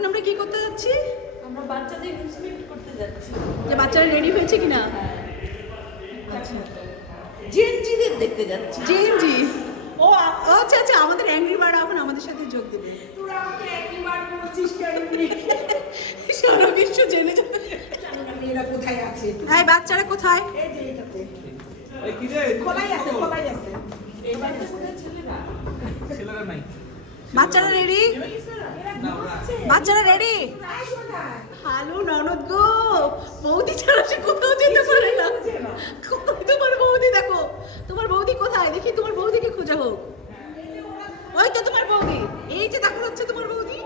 এখন আমরা কি করতে যাচ্ছি? আমরা বাচ্চাদের ইন্সপেক্ট করতে যাচ্ছি। যে বাচ্চারা রেডি হয়েছে কিনা? আচ্ছা। জেনজিদের দেখতে যাচ্ছি। জেএনজি ও আচ্ছা আচ্ছা আমাদের অ্যাংরি বার্ড এখন আমাদের সাথে যোগ দেবে। তোরা আমাকে একবার বলছিস কেন? সারা বিশ্ব জেনে যাবে। মেয়েরা কোথায় আছে। এই বাচ্চারা কোথায়? এই যে এটাতে এই কি রে? খোলাই আছে খোলাই আছে। এই বাড়িতে কোথায় ছেলেরা? ছেলেরা নাই। বাচ্চারা রেডি বাচ্চারা রেডি হালু, ননদ গো। বৌদি ছাড়া সে কোথাও যেতে পারে না। কোথায় তোমার বৌদি দেখো, তোমার বৌদি কোথায়? দেখি তোমার বৌদিকে খোঁজা হোক ওই তো তোমার বৌদি এই যে দেখো হচ্ছে তোমার বৌদি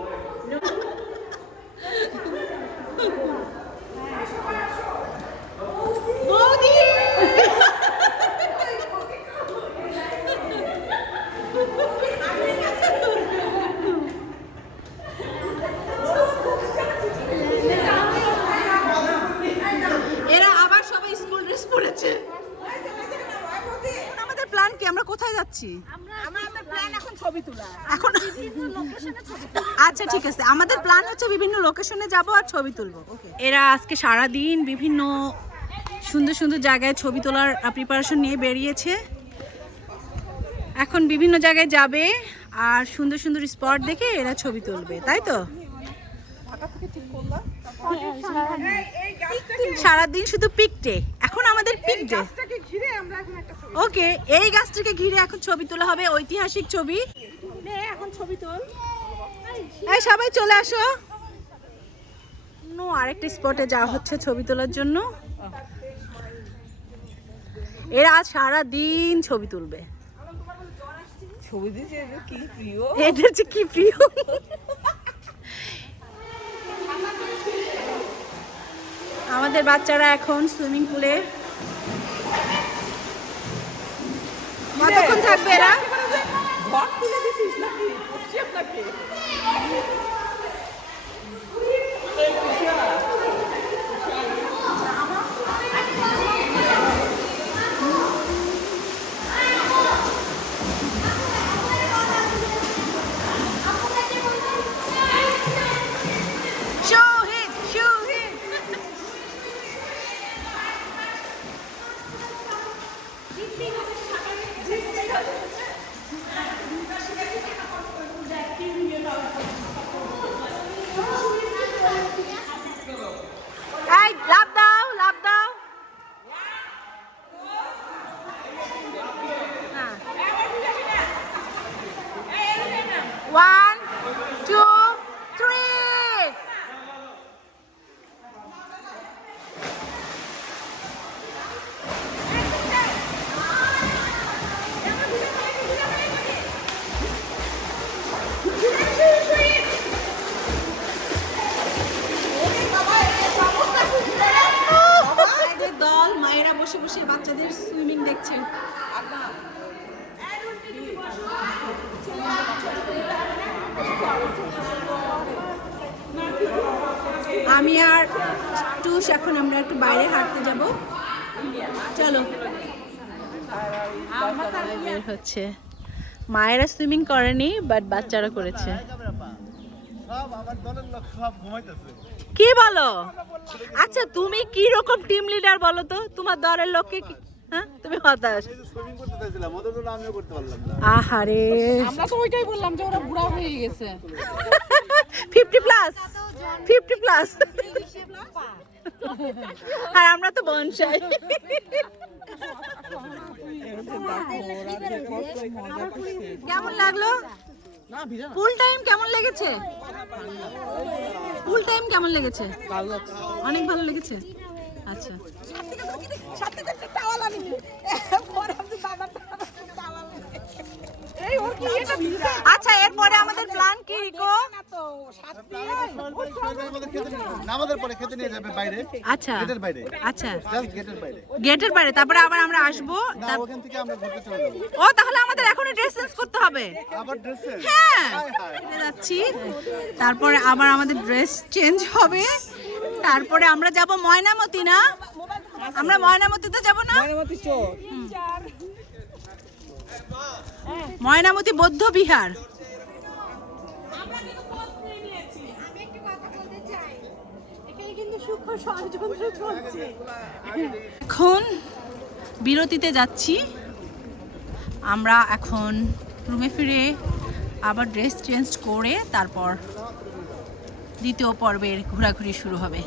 বৌদি এরা আবার সবাই স্কুল ড্রেস পরেছে এখন আমাদের প্ল্যান কি আমরা প্ল্যান এখন ছবি তোলা। এখন আচ্ছা ঠিক আছে। আমাদের প্ল্যান হচ্ছে বিভিন্ন লোকেশনে যাব আর ছবি তুলবো। এরা আজকে সারা দিন বিভিন্ন সুন্দর সুন্দর জায়গায় ছবি তোলার প্রিপারেশন নিয়ে বেরিয়েছে। এখন বিভিন্ন জায়গায় যাবে আর সুন্দর সুন্দর স্পট দেখে এরা ছবি তুলবে তাই তো? সারাদিন শুধু পিক ডে এখন আমাদের পিক ডে ওকে এই গাছটাকে ঘিরে এখন ছবি তোলা হবে ঐতিহাসিক ছবি। এখন ছবি তোল। এই সবাই চলে আসো। নো আরেকটা স্পটে যাওয়া হচ্ছে ছবি তোলার জন্য। এরা আজ সারা দিন ছবি তুলবে। ছবি দিছে কি প্রিয়? এদের যে কি প্রিয়। আমাদের বাচ্চারা এখন সুইমিং পুলে। কতক্ষণ থাকবে এরা? Yeah. মায়েরা বসে বসে বাচ্চাদের সুইমিং দেখছেন। আমি আর টুস এখন আমরা একটু বাইরে হাঁটতে যাব। চলো। বের হচ্ছে। মায়েরা সুইমিং করেনি বাট বাচ্চারা করেছে। সব আমার দলের লোক সব ঘুমাইতেছে। কি বলো? আচ্ছা তুমি কি রকম টিম লিডার বলো তো? তোমার দলের লোককে কি- হ্যাঁ তুমি হতাশ। এই যে সুইমিং করতে চাইছিলাম ওদের জন্য আমিও করতে পারলাম না। আহারে। আমরা তো ওইটাই বললাম যে ওরা বুড়া হয়ে গেছে। ফিফটি প্লাস ফিফটি প্লাস আর আমরা তো বনসাই। কেমন লাগল? ফুল টাইম কেমন লেগেছে? ফুল টাইম কেমন লেগেছে? অনেক ভালো লেগেছে? আচ্ছা। এই ওর কি এটা ভিজা আচ্ছা এরপরে আমাদের প্ল্যান কি রিকো? খেতে নিয়ে- পরে খেতে নিয়ে যাবে বাইরে। আচ্ছা। গেটের বাইরে। আচ্ছা। জাস্ট গেটের বাইরে। গেটের বাইরে তারপরে আবার আমরা আসব না ওখান থেকে আমরা ঘুরতে চলে যাব। ও তাহলে আমাদের এখনই ড্রেস চেঞ্জ করতে হবে। আবার ড্রেসে হ্যাঁ। যাচ্ছি। তারপরে আবার আমাদের ড্রেস চেঞ্জ হবে। তারপরে আমরা যাব ময়নামতি না? আমরা ময়নামতিতে যাব না? ময়নামতি চোর। ময়নামতি বৌদ্ধ বিহার এখন বিরতিতে যাচ্ছি। আমরা এখন রুমে ফিরে আবার ড্রেস চেঞ্জ করে তারপর দ্বিতীয় পর্বের ঘোরাঘুরি শুরু হবে।